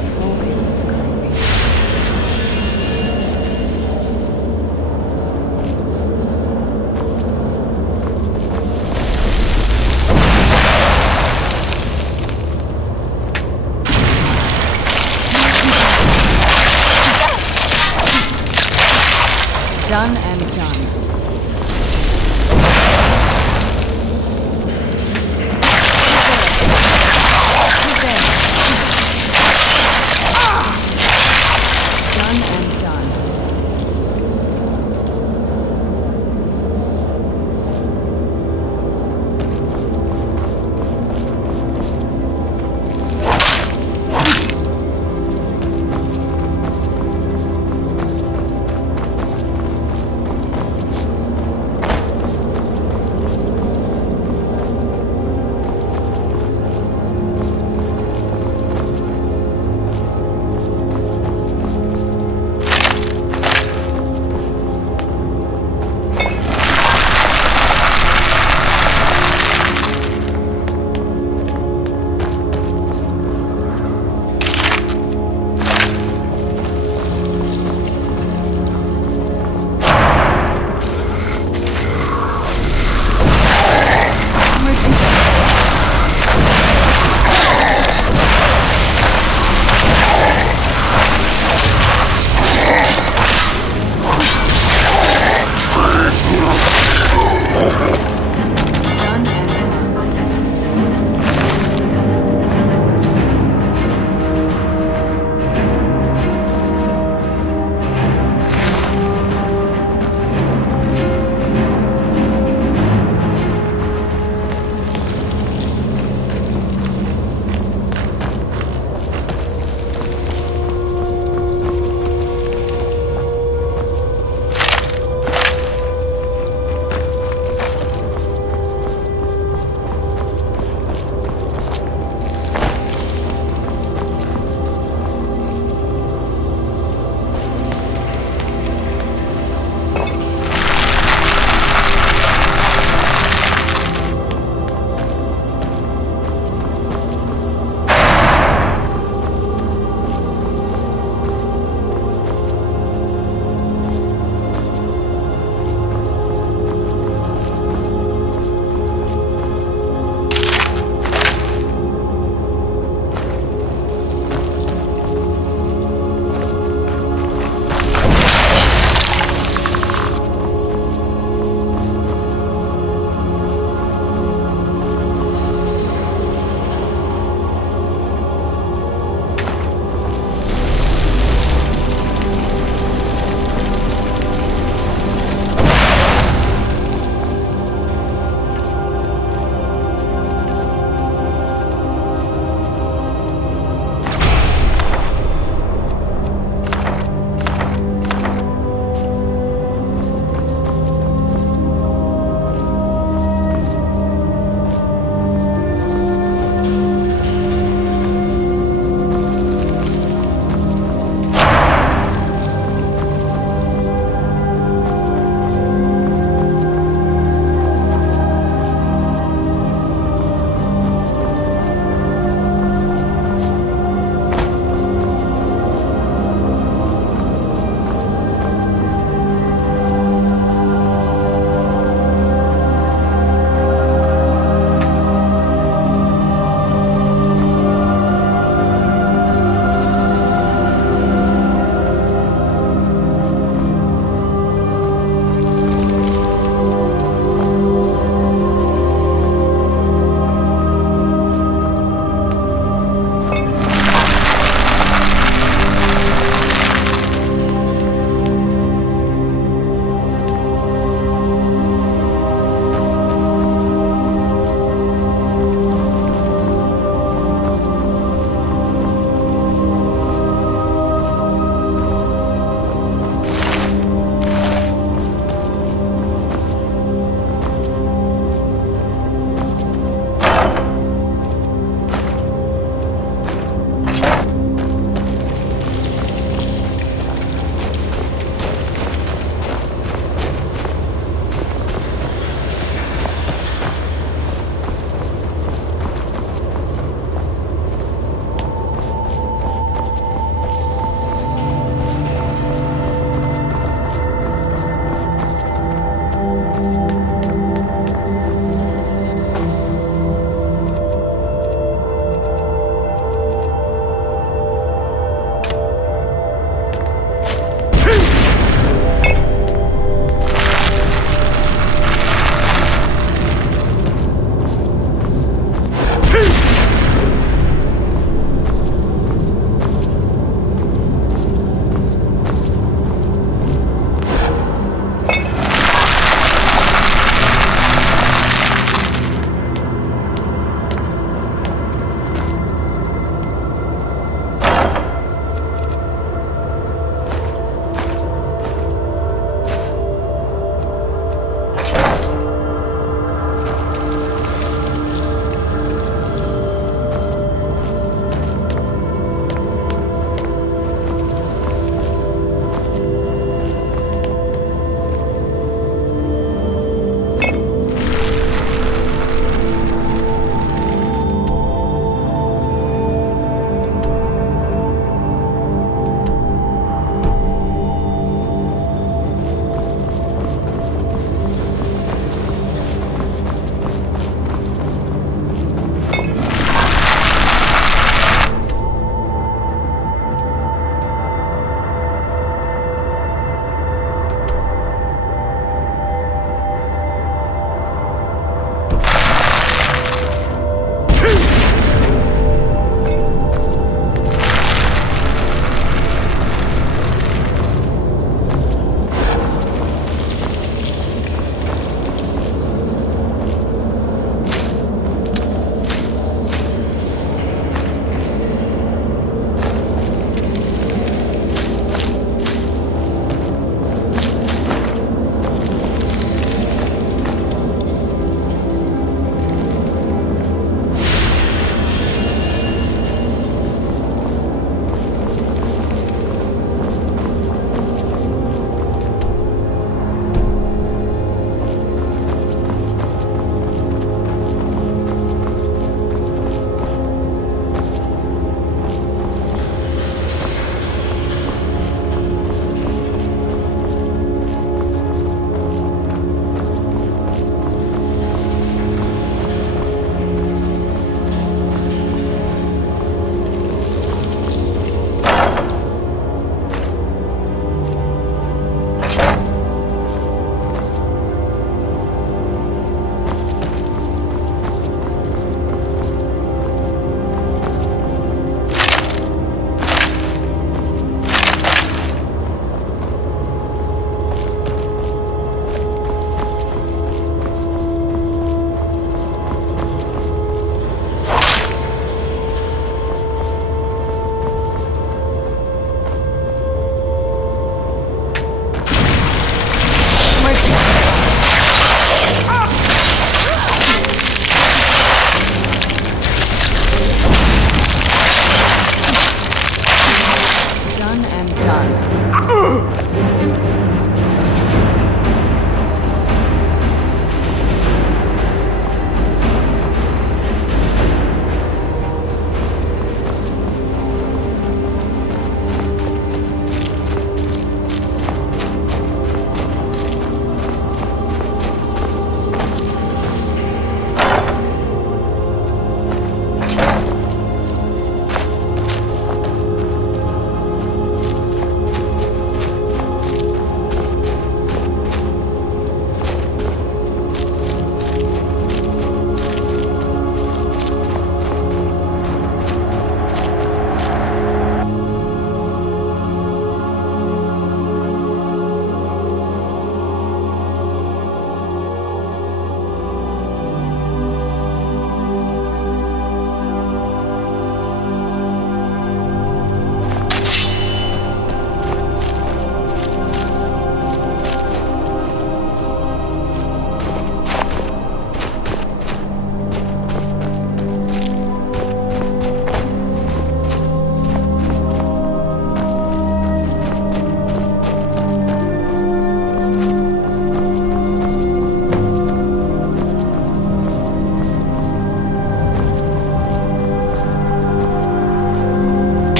The Soul King is currently. Done and done. Who's there? Done and done.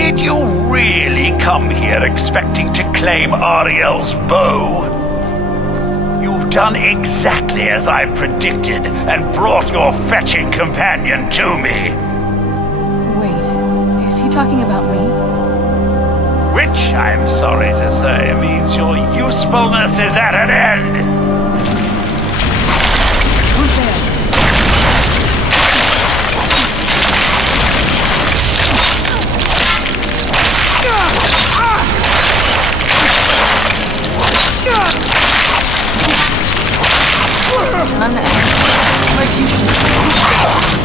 Did you really come here expecting to claim Ariel's bow? You've done exactly as I predicted and brought your fetching companion to me. Wait, is he talking about me? Which, I'm sorry to say, means your usefulness is at an end. Who's there? Done and where'd you shoot?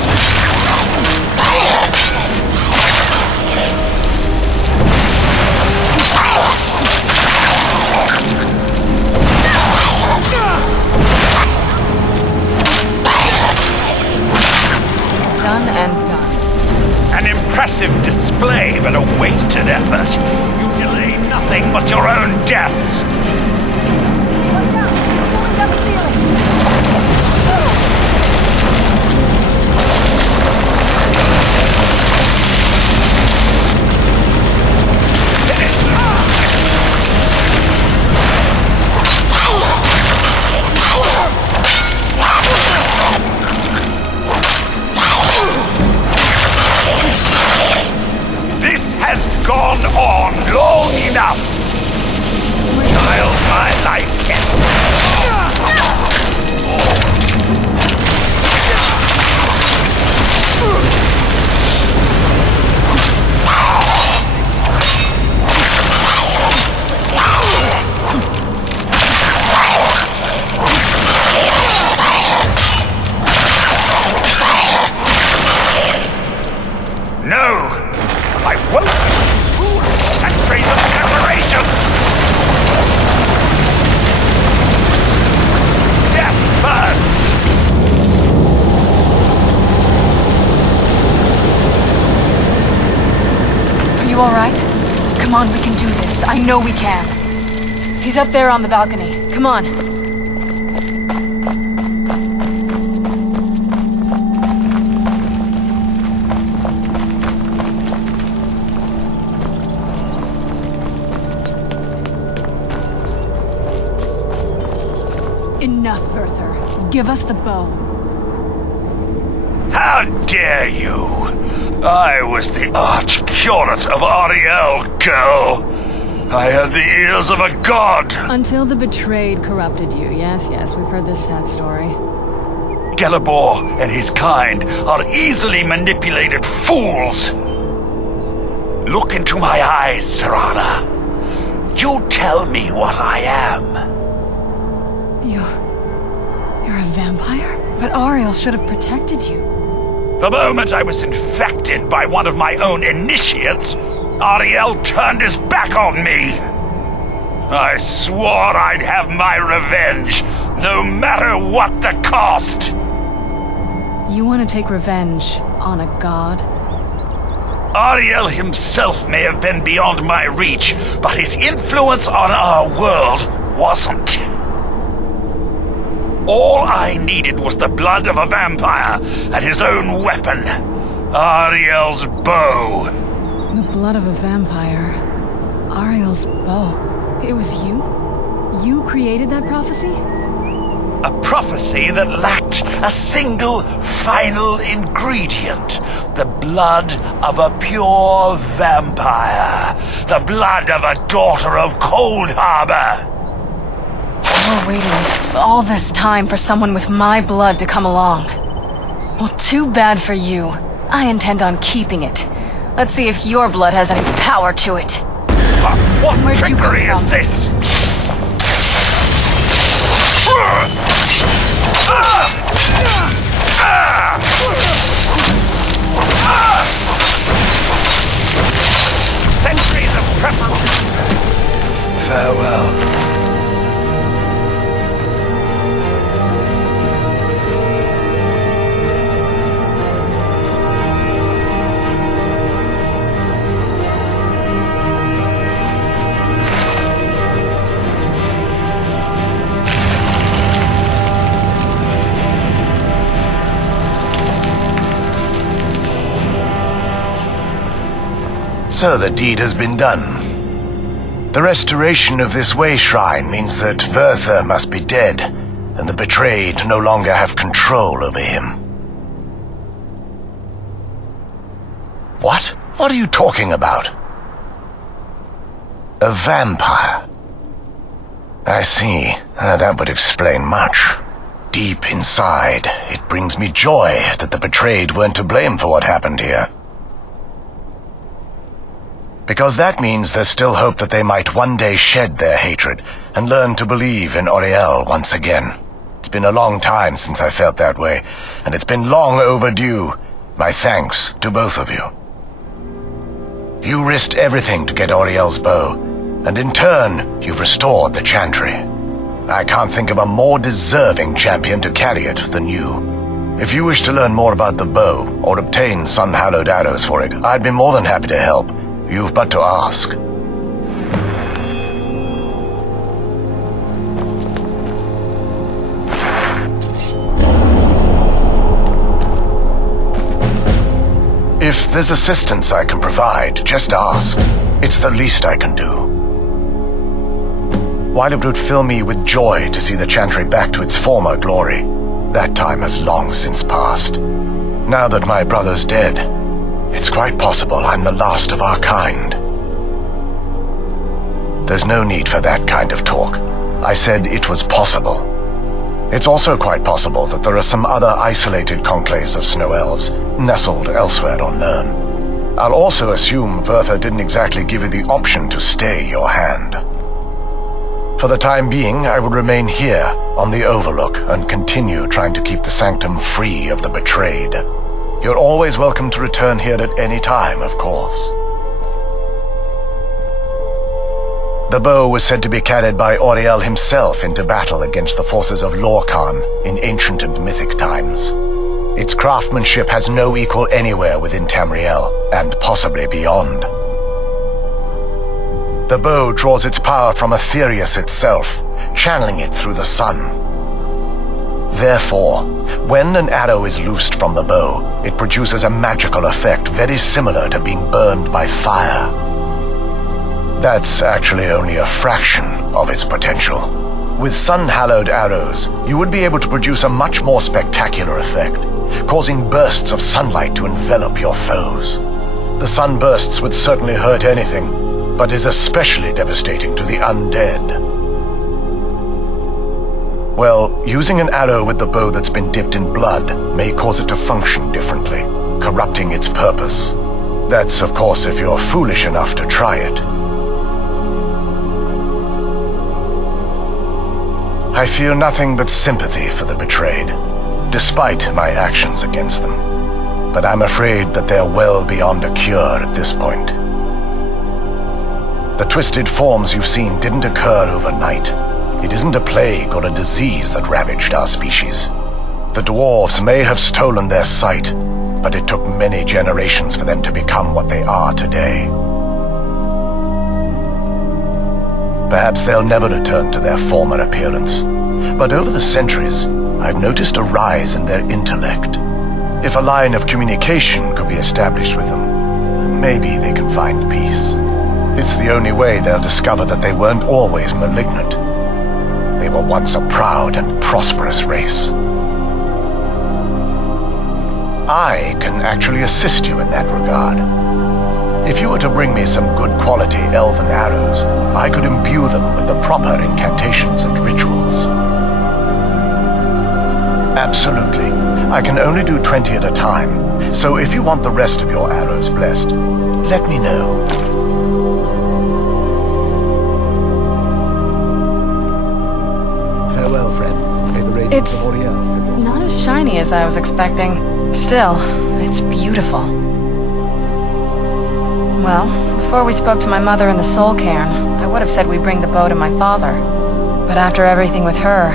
Done and done. An impressive display, but a wasted effort. You delay nothing but your own deaths. Watch out! Falling down the ceiling! This has gone on long enough. Child, my life No! I won't! Centuries of preparation! Death first! Are you alright? Come on, we can do this. I know we can. He's up there on the balcony. Come on. Enough, Werther. Give us the bow. How dare you! I was the arch-curate of Ariel, girl! I had the ears of a god! Until the betrayed corrupted you. Yes, we've heard this sad story. Gelibor and his kind are easily manipulated fools! Look into my eyes, Serana. You tell me what I am. You're a vampire? But Ariel should have protected you. The moment I was infected by one of my own initiates, Ariel turned his back on me. I swore I'd have my revenge, no matter what the cost. You want to take revenge on a god? Ariel himself may have been beyond my reach, but his influence on our world wasn't. All I needed was the blood of a vampire and his own weapon, Ariel's bow. The blood of a vampire. Ariel's bow. It was you? You created that prophecy? A prophecy that lacked a single final ingredient. The blood of a pure vampire. The blood of a daughter of Cold Harbor. We're waiting all this time for someone with my blood to come along. Well, too bad for you. I intend on keeping it. Let's see if your blood has any power to it. What Where'd you come trickery is from? this? Centuries of preparation. Farewell. So the deed has been done. The restoration of this way shrine means that Verther must be dead, and the betrayed no longer have control over him. What? What are you talking about? A vampire? I see. That would explain much. Deep inside, it brings me joy that the betrayed weren't to blame for what happened here. Because that means there's still hope that they might one day shed their hatred and learn to believe in Auriel once again. It's been a long time since I felt that way, and it's been long overdue. My thanks to both of you. You risked everything to get Auriel's bow, and in turn, you've restored the Chantry. I can't think of a more deserving champion to carry it than you. If you wish to learn more about the bow, or obtain sun-hallowed arrows for it, I'd be more than happy to help. You've but to ask. If there's assistance I can provide, just ask. It's the least I can do. While it would fill me with joy to see the Chantry back to its former glory, that time has long since passed. Now that my brother's dead, it's quite possible I'm the last of our kind. There's no need for that kind of talk. I said it was possible. It's also quite possible that there are some other isolated conclaves of snow elves nestled elsewhere on Nirn. I'll also assume Verther didn't exactly give you the option to stay your hand. For the time being, I will remain here on the Overlook and continue trying to keep the Sanctum free of the betrayed. You're always welcome to return here at any time, of course. The bow was said to be carried by Auriel himself into battle against the forces of Lorcan in ancient and mythic times. Its craftsmanship has no equal anywhere within Tamriel, and possibly beyond. The bow draws its power from Aetherius itself, channeling it through the sun. Therefore, when an arrow is loosed from the bow, it produces a magical effect very similar to being burned by fire. That's actually only a fraction of its potential. With sun-hallowed arrows, you would be able to produce a much more spectacular effect, causing bursts of sunlight to envelop your foes. The sunbursts would certainly hurt anything, but is especially devastating to the undead. Well, using an arrow with the bow that's been dipped in blood may cause it to function differently, corrupting its purpose. That's, of course, if you're foolish enough to try it. I feel nothing but sympathy for the betrayed, despite my actions against them. But I'm afraid that they're well beyond a cure at this point. The twisted forms you've seen didn't occur overnight. It isn't a plague or a disease that ravaged our species. The dwarves may have stolen their sight, but it took many generations for them to become what they are today. Perhaps they'll never return to their former appearance, but over the centuries, I've noticed a rise in their intellect. If a line of communication could be established with them, maybe they can find peace. It's the only way they'll discover that they weren't always malignant. They were once a proud and prosperous race. I can actually assist you in that regard. If you were to bring me some good quality elven arrows, I could imbue them with the proper incantations and rituals. Absolutely. I can only do 20 at a time, so if you want the rest of your arrows blessed, let me know. Farewell, friend. May the radiance It's of Auriel... not as shiny as I was expecting. Still, it's beautiful. Well, before we spoke to my mother in the soul cairn, I would have said we bring the bow to my father. But after everything with her,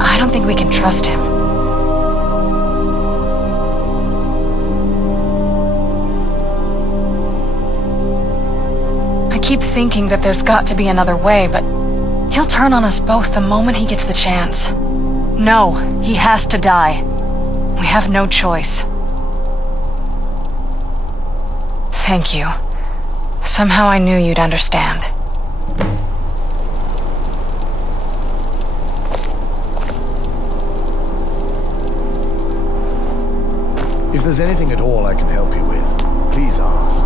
I don't think we can trust him. I keep thinking that there's got to be another way, but he'll turn on us both the moment he gets the chance. No, he has to die. We have no choice. Thank you. Somehow I knew you'd understand. If there's anything at all I can help you with, please ask.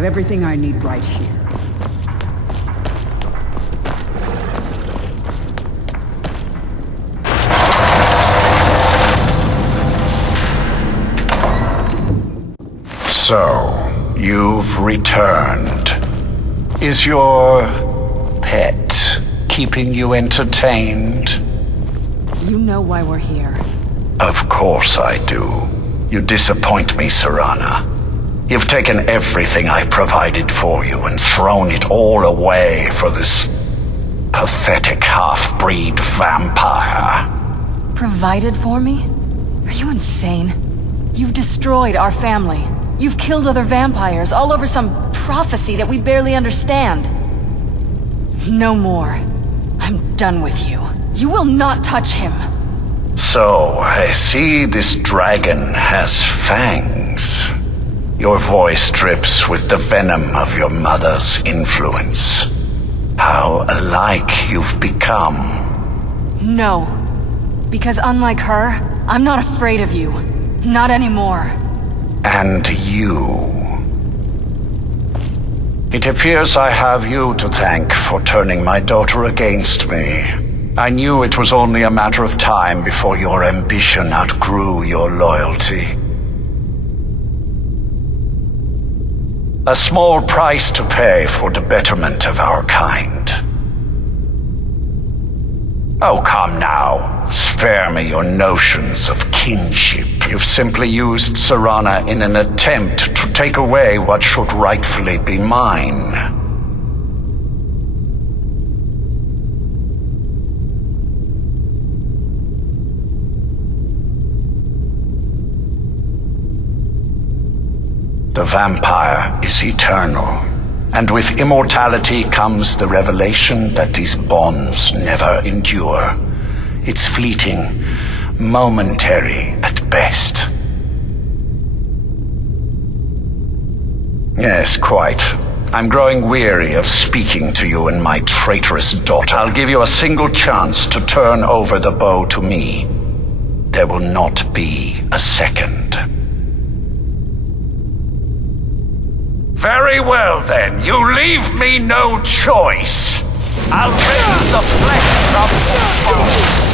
have everything I need right here. So, you've returned. Is your pet keeping you entertained? You know why we're here. Of course I do. You disappoint me, Serana. You've taken everything I provided for you and thrown it all away for this pathetic half-breed vampire. Provided for me? Are you insane? You've destroyed our family. You've killed other vampires all over some prophecy that we barely understand. No more. I'm done with you. You will not touch him. So, I see this dragon has fangs. Your voice drips with the venom of your mother's influence. How alike you've become. No. Because unlike her, I'm not afraid of you. Not anymore. And you. It appears I have you to thank for turning my daughter against me. I knew it was only a matter of time before your ambition outgrew your loyalty. A small price to pay for the betterment of our kind. Oh, come now. Spare me your notions of kinship. You've simply used Serana in an attempt to take away what should rightfully be mine. The vampire is eternal, and with immortality comes the revelation that these bonds never endure. It's fleeting, momentary at best. Yes, quite. I'm growing weary of speaking to you and my traitorous daughter. I'll give you a single chance to turn over the bow to me. There will not be a second. Very well, then. You leave me no choice. I'll raise the flesh from your bone.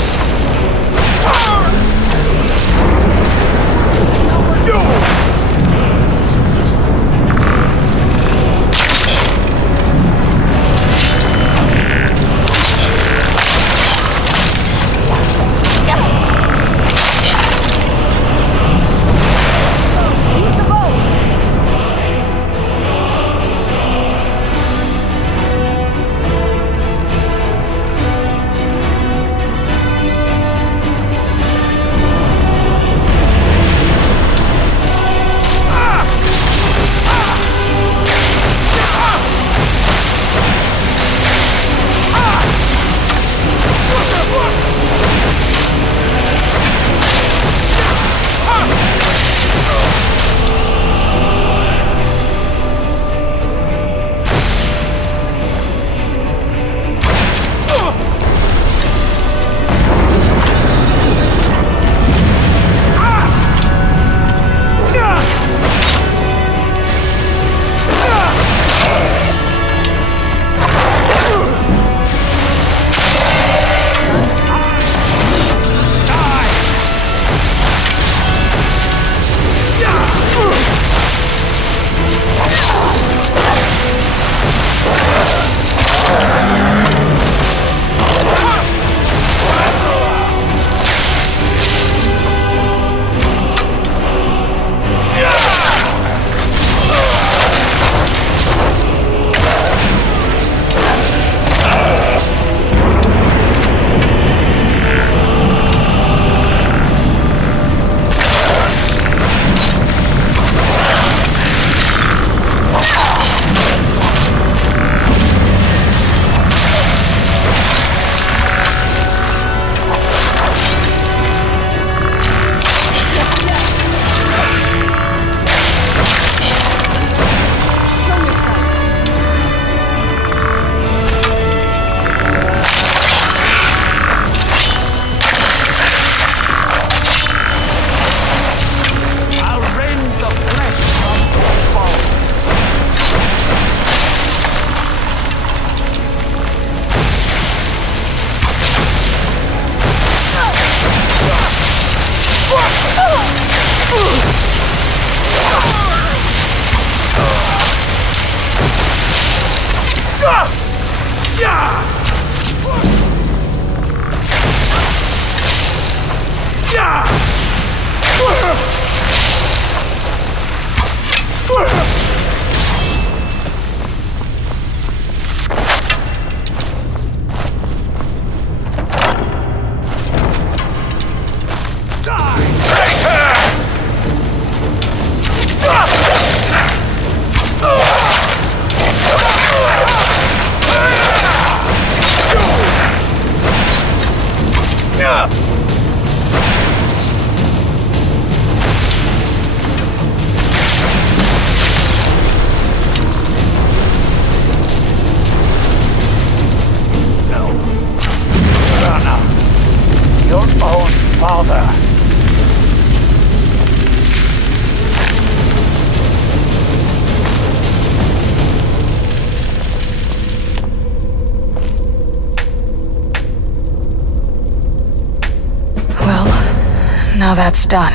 Now that's done.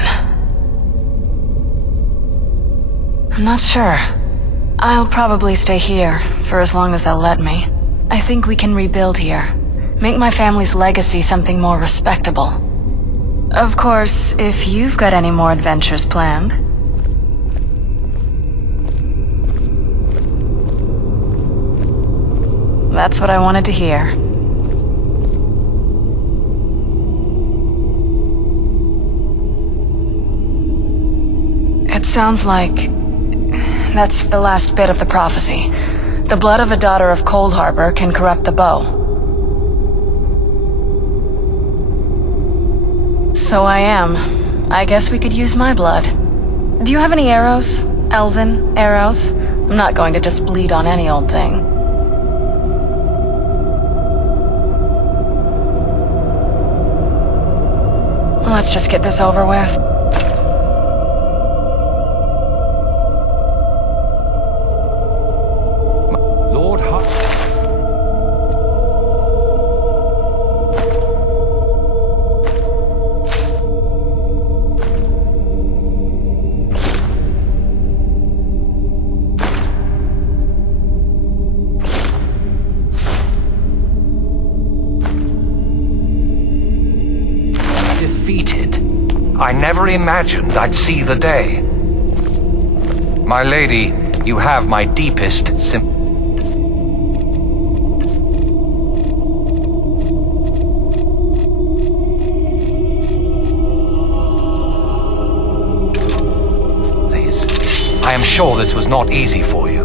I'm not sure. I'll probably stay here for as long as they'll let me. I think we can rebuild here. Make my family's legacy something more respectable. Of course, if you've got any more adventures planned. That's what I wanted to hear. It sounds like that's the last bit of the prophecy. The blood of a daughter of Cold Harbor can corrupt the bow. So I guess we could use my blood. Do you have any arrows? Elven arrows? I'm not going to just bleed on any old thing. Let's just get this over with. I never imagined I'd see the day. My lady, you have my deepest I am sure this was not easy for you.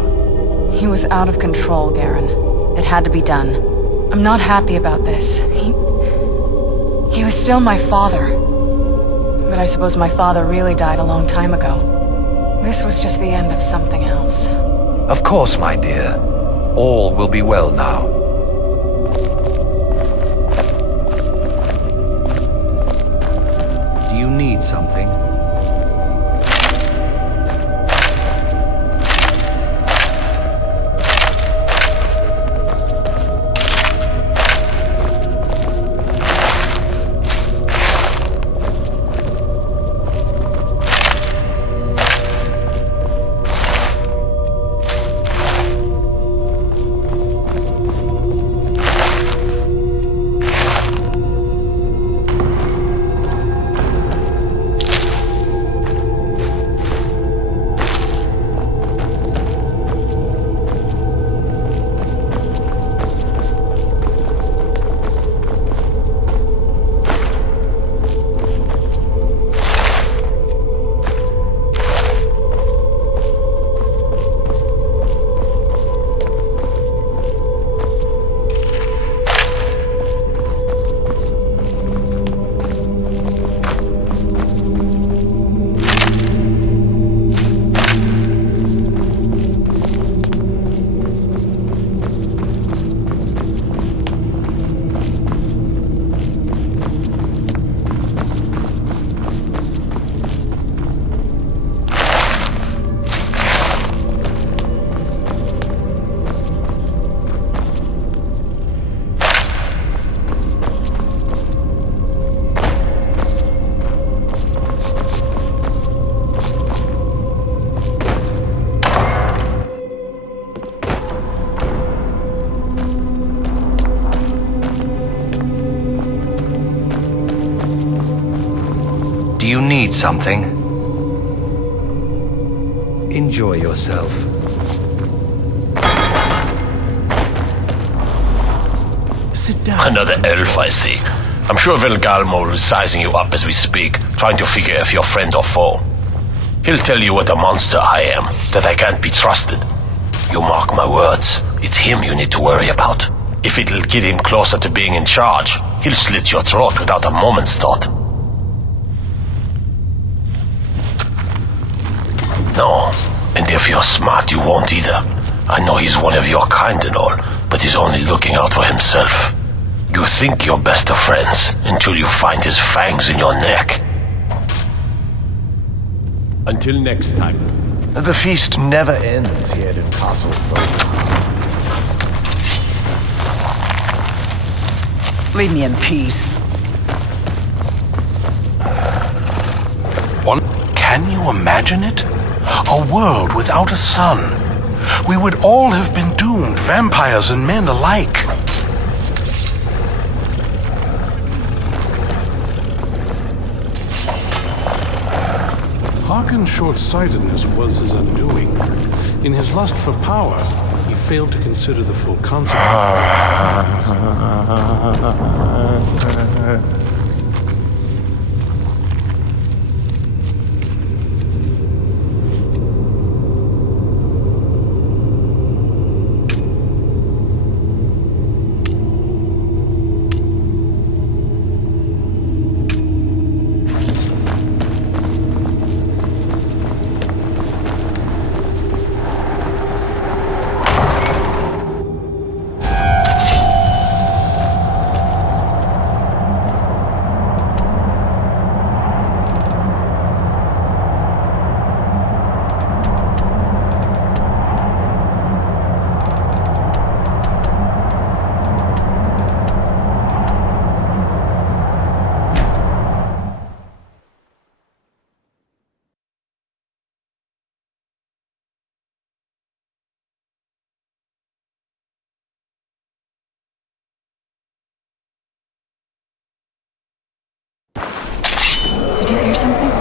He was out of control, Garen. It had to be done. I'm not happy about this. He was still my father. But I suppose my father really died a long time ago. This was just the end of something else. Of course, my dear. All will be well now. Do you need something? Do you need something? Enjoy yourself. Sit down. Another elf, I see. I'm sure Velgalmor is sizing you up as we speak, trying to figure if you're friend or foe. He'll tell you what a monster I am, that I can't be trusted. You mark my words, it's him you need to worry about. If it'll get him closer to being in charge, he'll slit your throat without a moment's thought. No, and if you're smart, you won't either. I know he's one of your kind and all, but he's only looking out for himself. You think you're best of friends until you find his fangs in your neck. Until next time. The feast never ends here in Castle Bölüm. Leave me in peace. Can you imagine it? A world without a sun. We would all have been doomed, vampires and men alike. Harkon's short-sightedness was his undoing. In his lust for power, he failed to consider the full consequences of his plans. Did you hear something?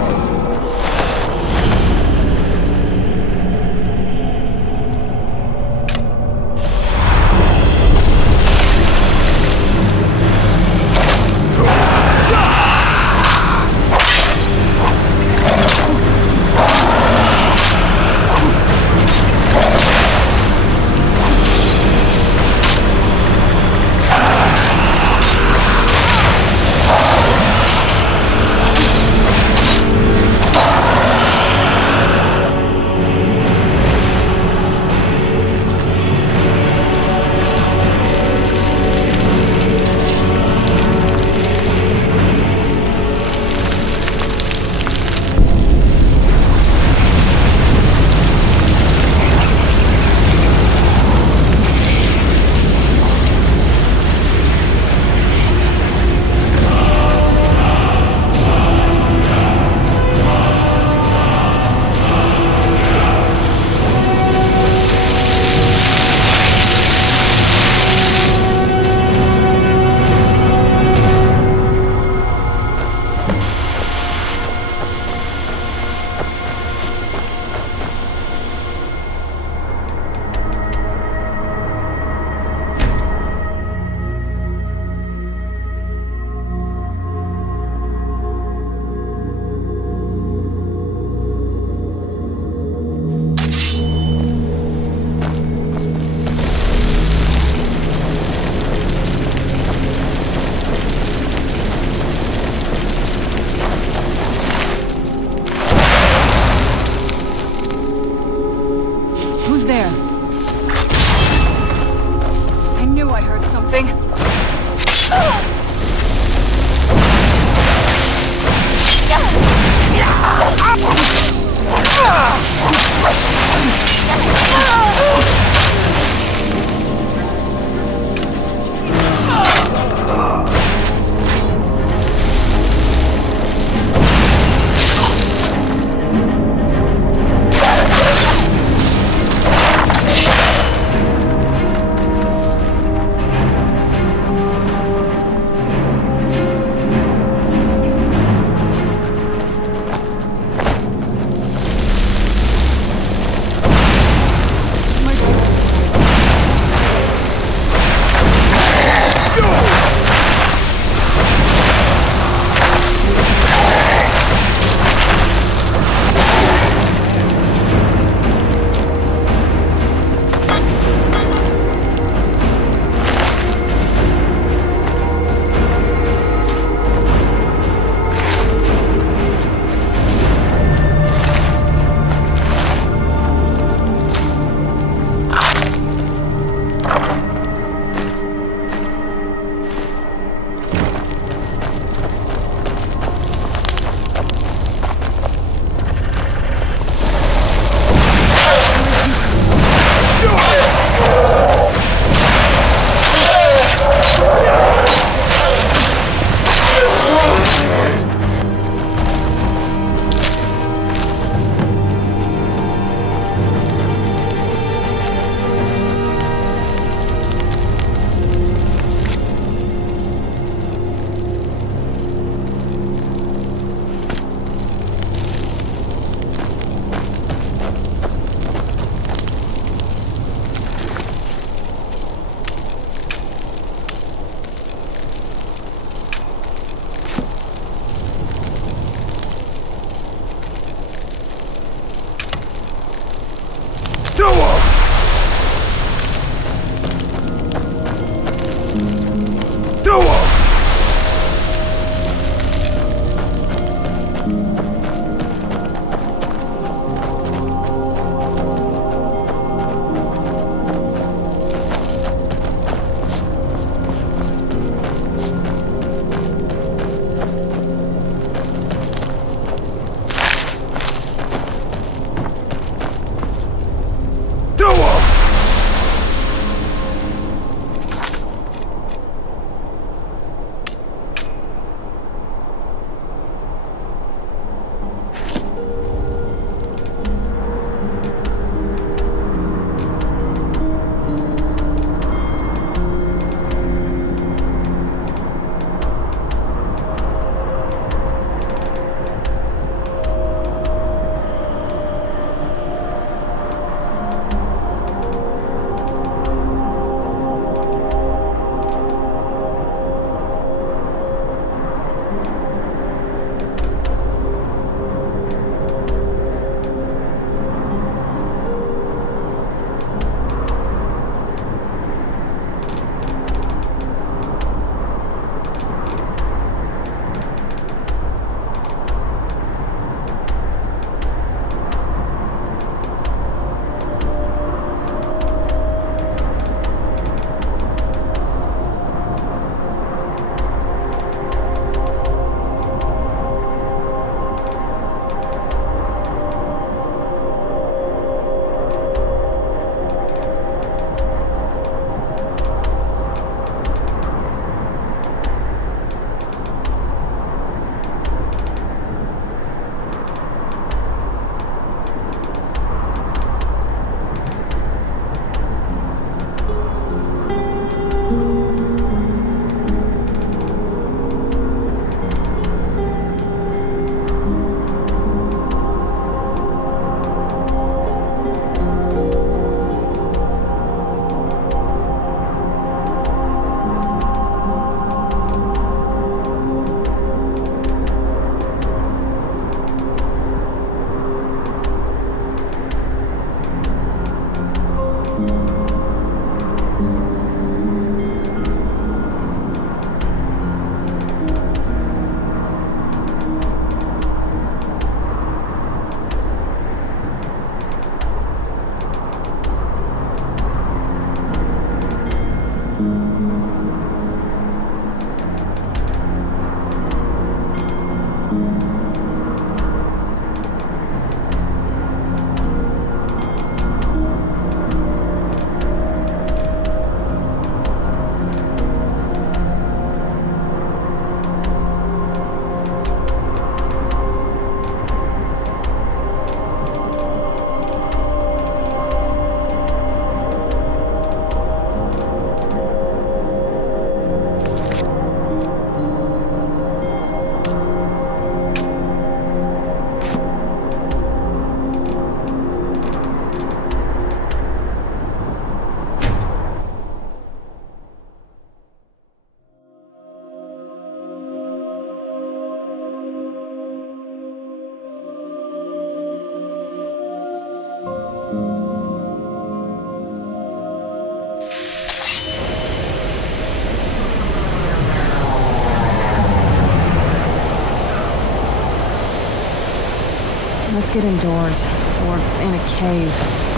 Let's get indoors. Or in a cave.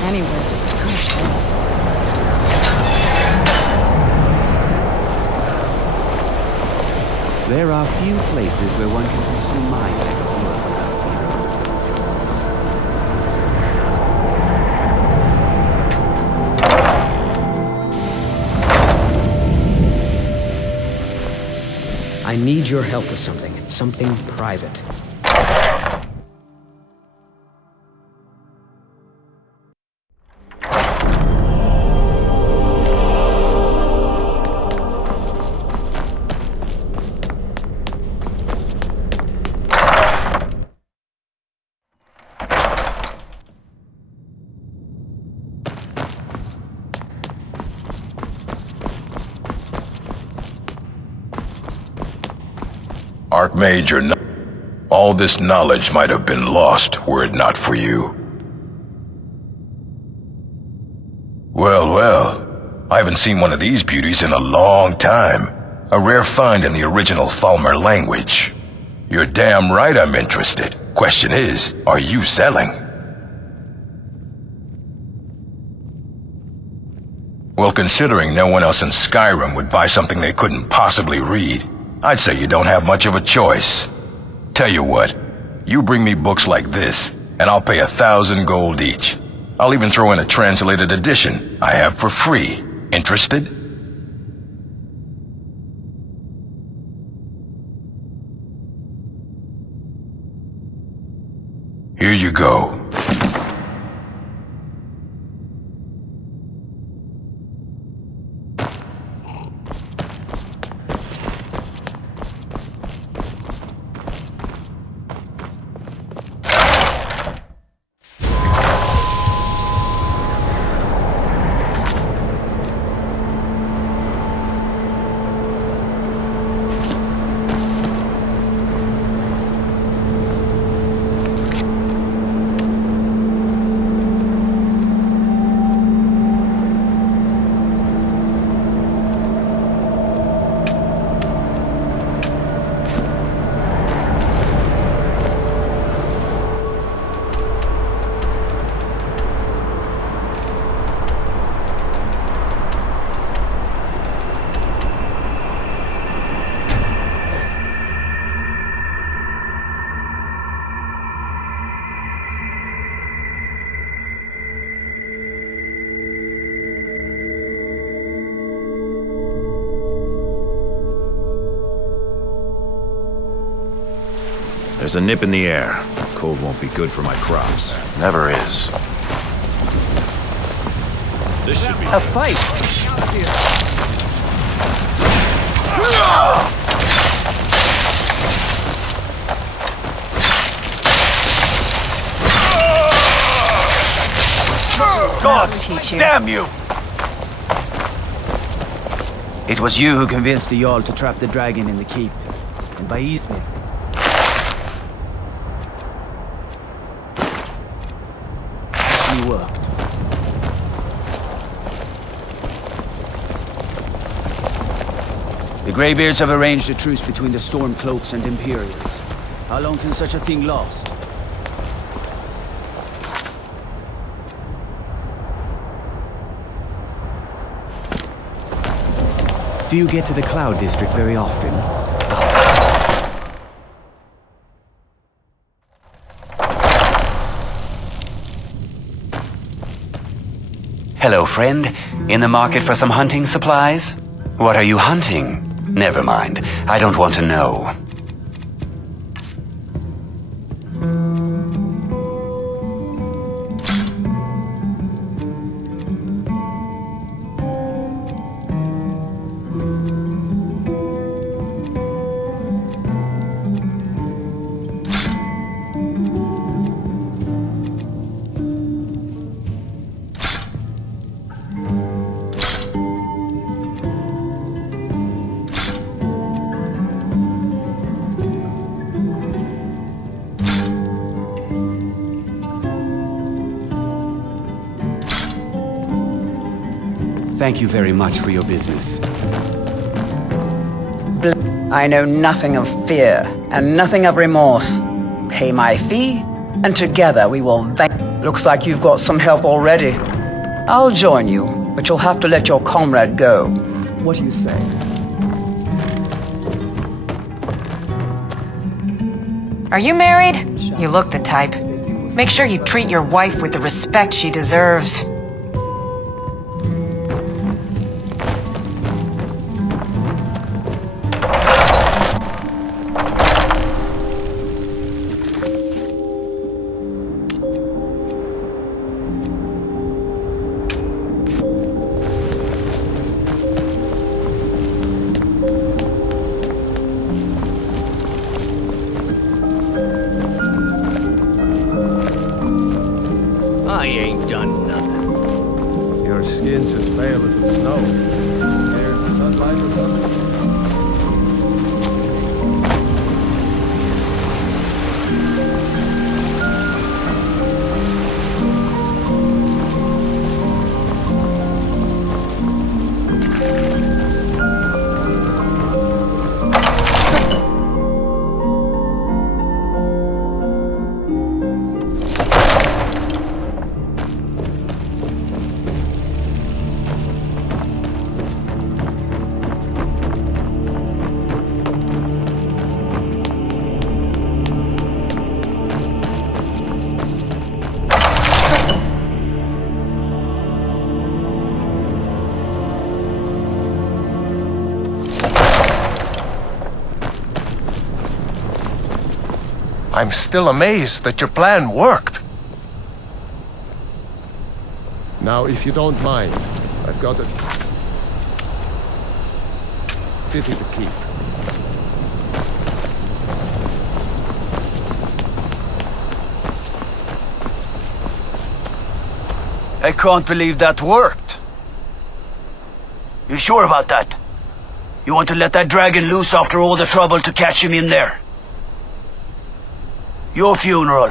Anywhere, just out of this. There are few places where one can pursue my type of work. I need your help with something. Something private. Archmage, all this knowledge might have been lost were it not for you. Well, well, I haven't seen one of these beauties in a long time. A rare find in the original Falmer language. You're damn right I'm interested. Question is, are you selling? Well, considering no one else in Skyrim would buy something they couldn't possibly read, I'd say you don't have much of a choice. Tell you what, you bring me books like this, and I'll pay 1,000 gold each. I'll even throw in a translated edition I have for free. Interested? Here you go. There's a nip in the air. Cold won't be good for my crops. Never is. This should be A fight! God teach you. damn you! It was you who convinced the Jarl to trap the dragon in the keep. And by Eastman. Actually worked. The Greybeards have arranged a truce between the Stormcloaks and Imperials. How long can such a thing last? Do you get to the Cloud District very often? Hello, friend. In the market for some hunting supplies? What are you hunting? Never mind. I don't want to know. Thank you very much for your business. I know nothing of fear, and nothing of remorse. Pay my fee, And together we will Looks like you've got some help already. I'll join you, but you'll have to let your comrade go. What do you say? Are you married? You look the type. Make sure you treat your wife with the respect she deserves. I ain't done nothing. Your skin's as pale as the snow. Scared of sunlight or something? I'm still amazed that your plan worked. Now, if you don't mind, I've got a city to keep. I can't believe that worked. You sure about that? You want to let that dragon loose after all the trouble to catch him in there? Your funeral.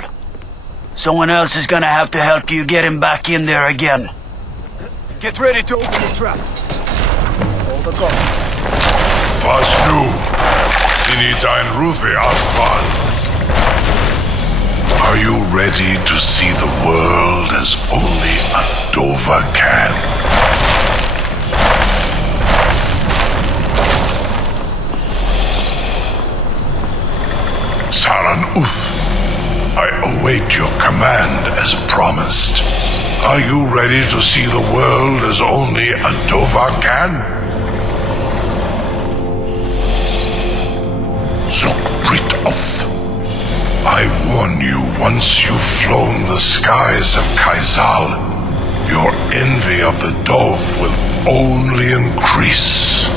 Someone else is gonna have to help you get him back in there again. Get ready to open the trap. All the guards. Was nu? In dein Rufe Astval. Are you ready to see the world as only a Dova can? Saran Uth, I await your command as promised. Are you ready to see the world as only a Dova can? Zukbrit Oth, I warn you, once you've flown the skies of Kaizal, your envy of the Dove will only increase.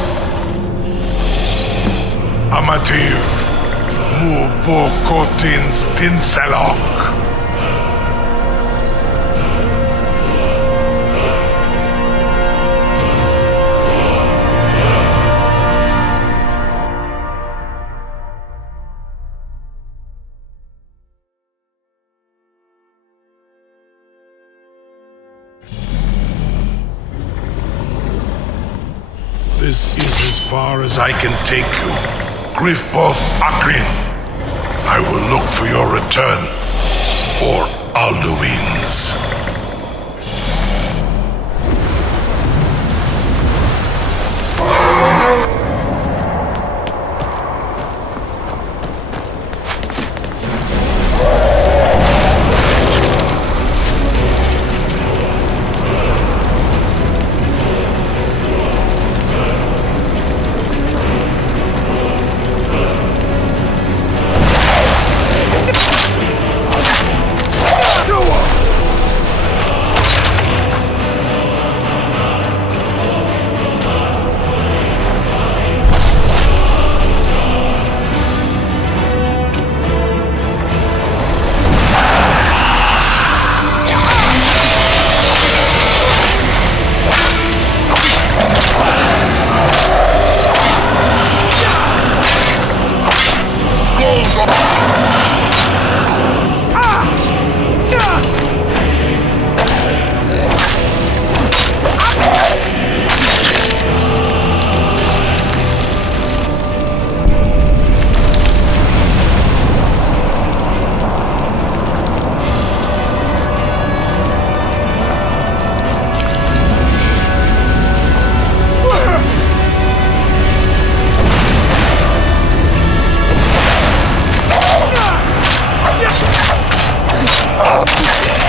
Amativ, Mubokotin Stinselok. This is as far as I can take you. Grifboth Akrin. I will look for your return. Or Alduin's. Oh,